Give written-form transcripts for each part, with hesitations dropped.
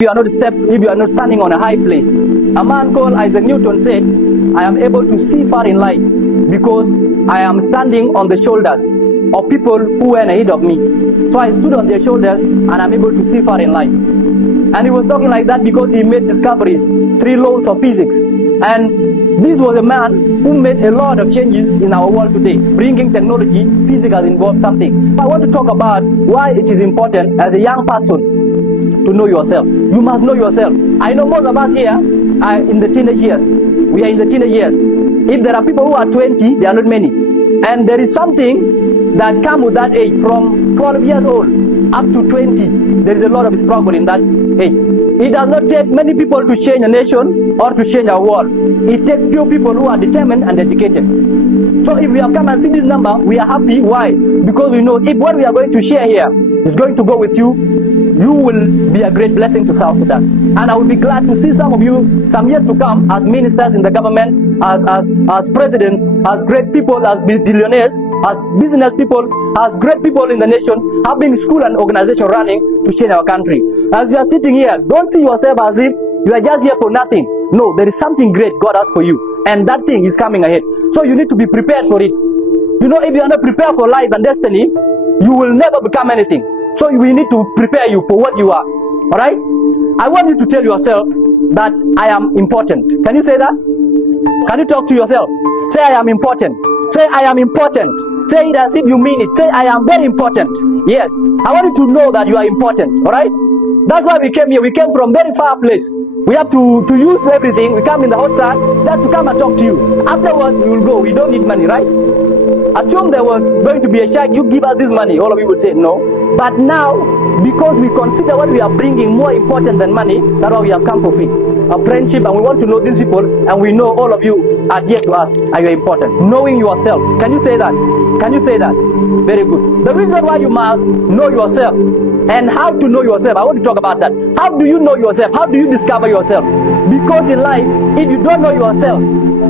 If you are not standing on a high place. A man called Isaac Newton said, I am able to see far in life because I am standing on the shoulders of people who went ahead of me. So I stood on their shoulders and I'm able to see far in life. And he was talking like that because he made discoveries, 3 laws of physics. And this was a man who made a lot of changes in our world today, bringing technology. Physics has involved something. I want to talk about why it is important as a young person to know yourself. You must know yourself. I know most of us here are in the teenage years. We are in the teenage years. If there are people who are 20, there are not many. And there is something that comes with that age, from 12 years old up to 20. There is a lot of struggle in that age. It does not take many people to change a nation or to change our world. It takes few people who are determined and dedicated. So if we have come and seen this number, we are happy. Why? Because we know if what we are going to share here is going to go with you, you will be a great blessing to South Sudan. And I will be glad to see some of you some years to come as ministers in the government, as presidents, as great people, as billionaires, as business people, as great people in the nation, having school and organization running to change our country. As you are sitting here, don't see yourself as if you are just here for nothing. No, there is something great God has for you, and that thing is coming ahead. So you need to be prepared for it. You know, if you are not prepared for life and destiny, you will never become anything. So we need to prepare you for what you are. All right? I want you to tell yourself that I am important. Can you say that? Can you talk to yourself? Say I am important. Say I am important. Say it as if you mean it. Say I am very important. Yes. I want you to know that you are important. All right? That's why we came here. We came from very far place. We have to use everything. We come in the hot sun just to come and talk to you. Afterwards, we will go. We don't need money, right? Assume there was going to be a check, you give us this money, all of you would say no. But now, because we consider what we are bringing more important than money, that's why we have come for free. A friendship, and we want to know these people, and we know all of you are dear to us, and you are important. Knowing yourself. Can you say that? Can you say that? Very good. The reason why you must know yourself, and how to know yourself, I want to talk about that. How do you know yourself? How do you discover yourself? Because in life, if you don't know yourself,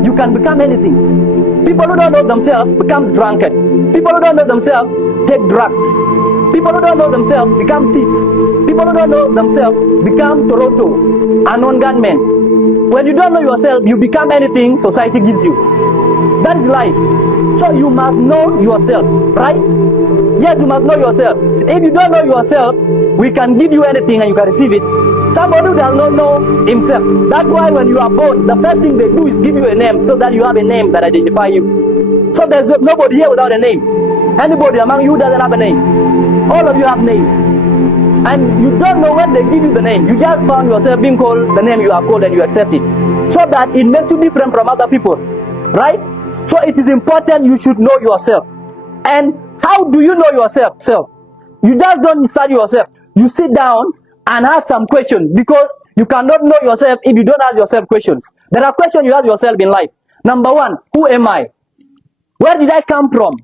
you can become anything. People who don't know themselves becomes drunkard. People who don't know themselves take drugs. People who don't know themselves become thieves. People who don't know themselves become Toronto, unknown gunmen. When you don't know yourself, you become anything society gives you. That is life. So you must know yourself, right? Yes, you must know yourself. If you don't know yourself, we can give you anything and you can receive it. Somebody who does not know himself. That's why when you are born, the first thing they do is give you a name so that you have a name that identifies you. So there's nobody here without a name. Anybody among you doesn't have a name. All of you have names. And you don't know when they give you the name. You just found yourself being called the name you are called and you accept it. So that it makes you different from other people. Right? So it is important you should know yourself. And how do you know yourself? You just don't study yourself. You sit down and ask some questions, because you cannot know yourself if you don't ask yourself questions. There are questions you ask yourself in life. Number 1, who am I? Where did I come from?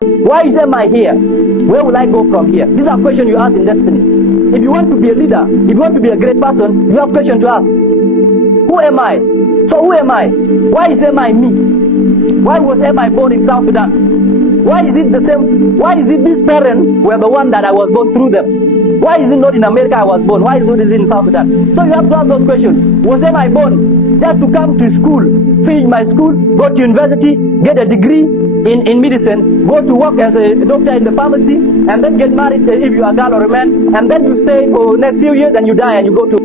Why am I here? Where will I go from here? These are questions you ask in destiny. If you want to be a leader, if you want to be a great person, you have questions to ask. Who am I? So who am I? Why am I me? Why am I born in South Sudan? Why is it the same? Why is it this parent were the one that I was born through them? Why is it not in America I was born? Why is it in South Sudan? So you have to ask those questions. I born just to come to school, finish my school, go to university, get a degree in medicine, go to work as a doctor in the pharmacy, and then get married if you are a girl or a man, and then you stay for next few years and you die and you go to